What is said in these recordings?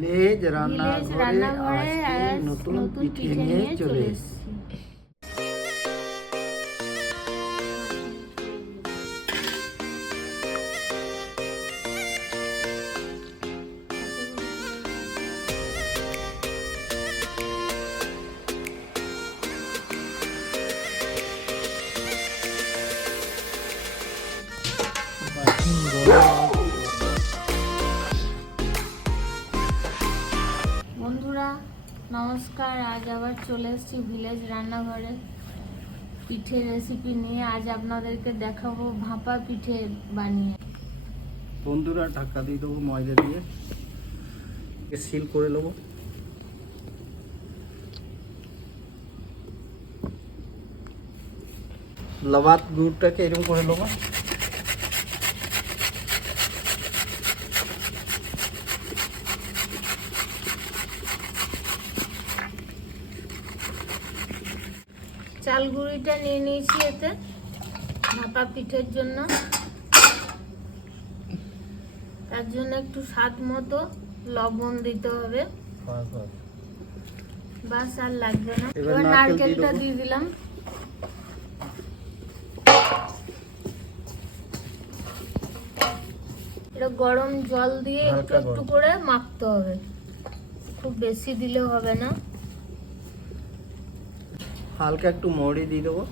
Village রান্নাঘরে নতুন নতুন পিঠে নিয়ে চলে এসেছি। চলে এসেছি ভিলেজ রান্নাঘরে। পিঠে রেসিপি নিয়ে আজ আপনাদেরকে দেখাবো ভাপা পিঠে বানিয়ে। বন্ধুরা, ঢাকা দিয়ে দেবো ময়দা দিয়ে। সিল করে নেব। লবাত গুড়টাকে এরকম করে নেব। চাল গুঁড়িটা নিয়ে নিয়েছি এতে ভাপা পিঠের জন্য। তার জন্য একটু স্বাদ মতো লবণ দিতে হবে। বাস আর লাগবে না। এবার নারকেলটা দিয়ে দিলাম। এটা গরম জল দিয়ে একটু একটু করে মাখতে হবে। খুব বেশি দিলে হবে না। হালকা একটু মৌরি দিয়ে দেবো।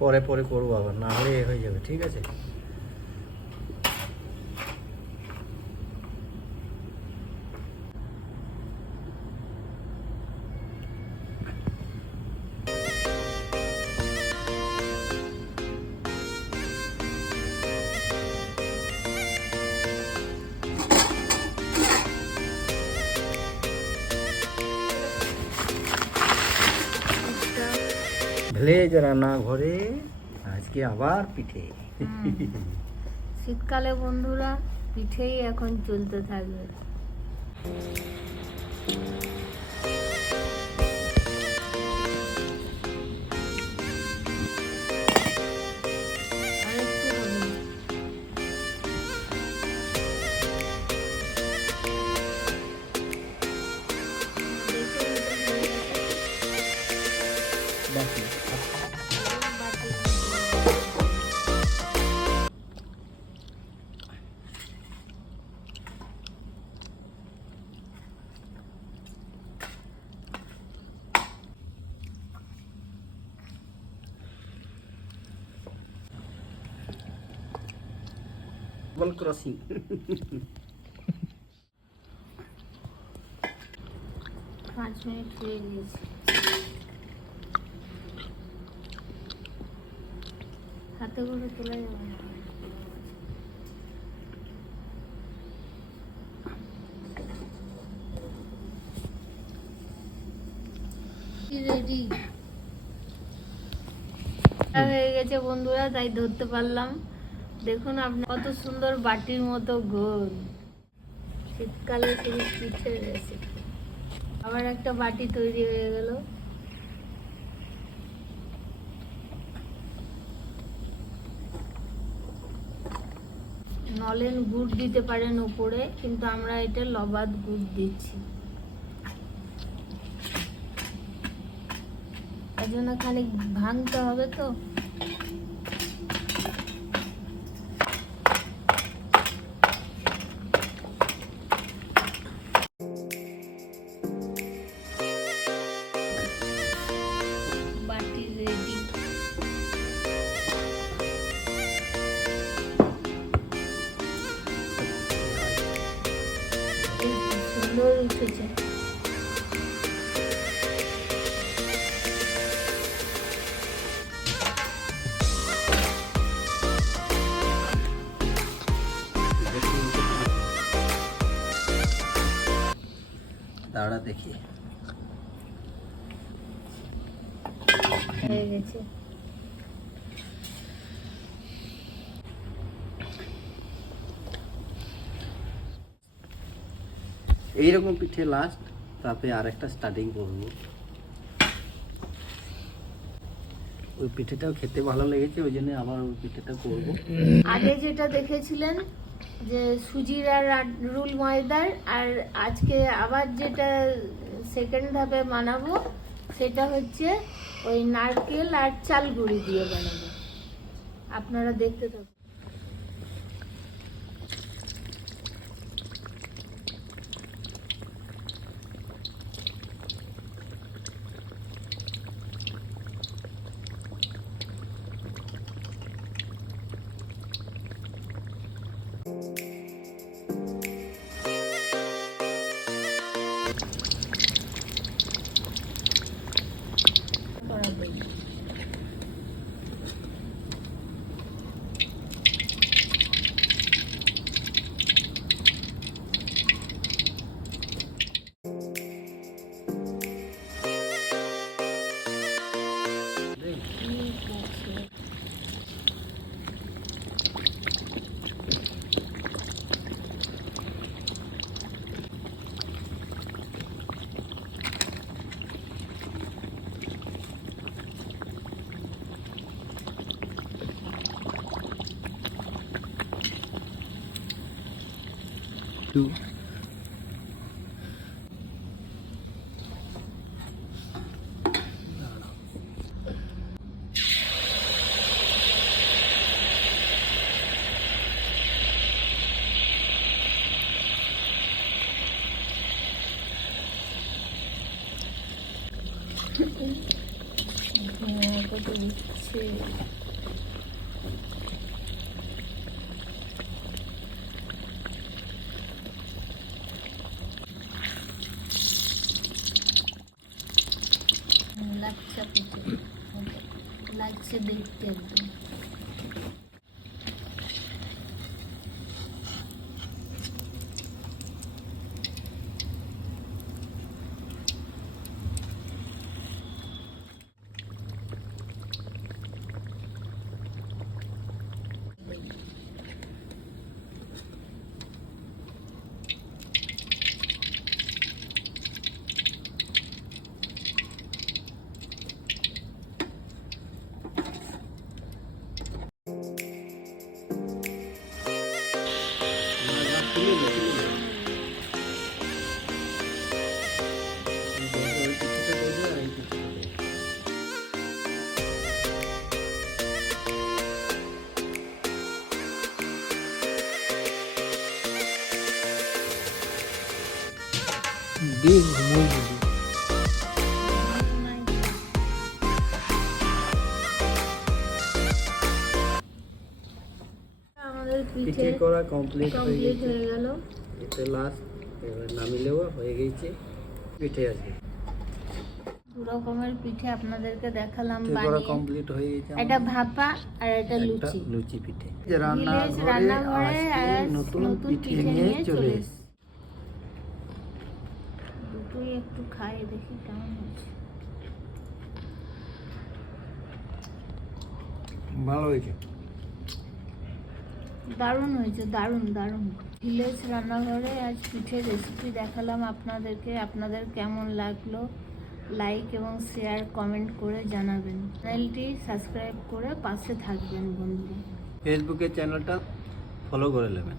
পরে পরে করব আবার না হলে এ হয়ে যাবে ঠিক আছে? ভিলেজ রান্নাঘরে আজকে আবার পিঠে। শীতকালে বন্ধুরা পিঠেই এখন চলতে থাকবে। বল ক্রসিং। পাঁচ মিনিট হয়ে গেছে হাতে করে তোলা যাবে না রেডি হয়ে গেছে বন্ধুরা তাই ধরতে পারলাম। দেখুন আপনার কত সুন্দর বাটির মতো গোল শীতকালে শুধু পিঠে রেসিপি আবার একটা বাটি তৈরি হয়ে গেল। নলেন গুড় দিতে পারেন উপরে, কিন্তু আমরা এটা লবাদ গুড় দিচ্ছি। তার জন্য খালি ভাঙতে হবে তো। উঠেছে দাঁড়া দেখি। হয়ে গেছে। এইরকম পিঠে লাস্ট তারপরে আরেকটা স্টার্টিং করব। ওই পিঠেটাও খেতে ভালো লেগেছে, ওই জন্য আবার ওই পিঠেটা করব। আগে যেটা দেখেছিলেন যে সুজির আর রুল ময়দার, আর আজকে আবার যেটা সেকেন্ড ধাপে বানাবো, সেটা হচ্ছে ওই নারকেল আর চাল গুঁড়ি দিয়ে বানাবো। আপনারা দেখতে থাকুন। টু হ্যাঁ কত দিচ্ছে লাগছে পিঠে লাগছে দিয়ে ঘুমোই দিবি পিঠে করা কমপ্লিট হয়ে গেছে। গেল। এটা লাস্ট এবার নামিলেও হয়ে গেছে পিঠে আছে দু রকমের পিঠে আপনাদেরকে দেখালাম পিঠে করা বানিয়ে। কমপ্লিট হয়ে গেছে এটা ভাপা আর এটা একটা লুচি। লুচি পিঠে। রান্নাঘরে নতুন পিঠে নিয়ে চলে এসেছি। দুটোই একটু খাই দেখি কেমন হচ্ছে। ভালো হয়েছে? দারুণ হয়েছে দারুণ দারুণ। ভিলেজ রান্নাঘরে আজ পিঠের রেসিপি দেখালাম আপনাদেরকে। আপনাদের কেমন লাগল লাইক এবং শেয়ার কমেন্ট করে জানাবেন। চ্যানেলটি সাবস্ক্রাইব করে পাশে থাকবেন বন্ধুরা। ফেসবুকের চ্যানেলটা ফলো করে নেবেন।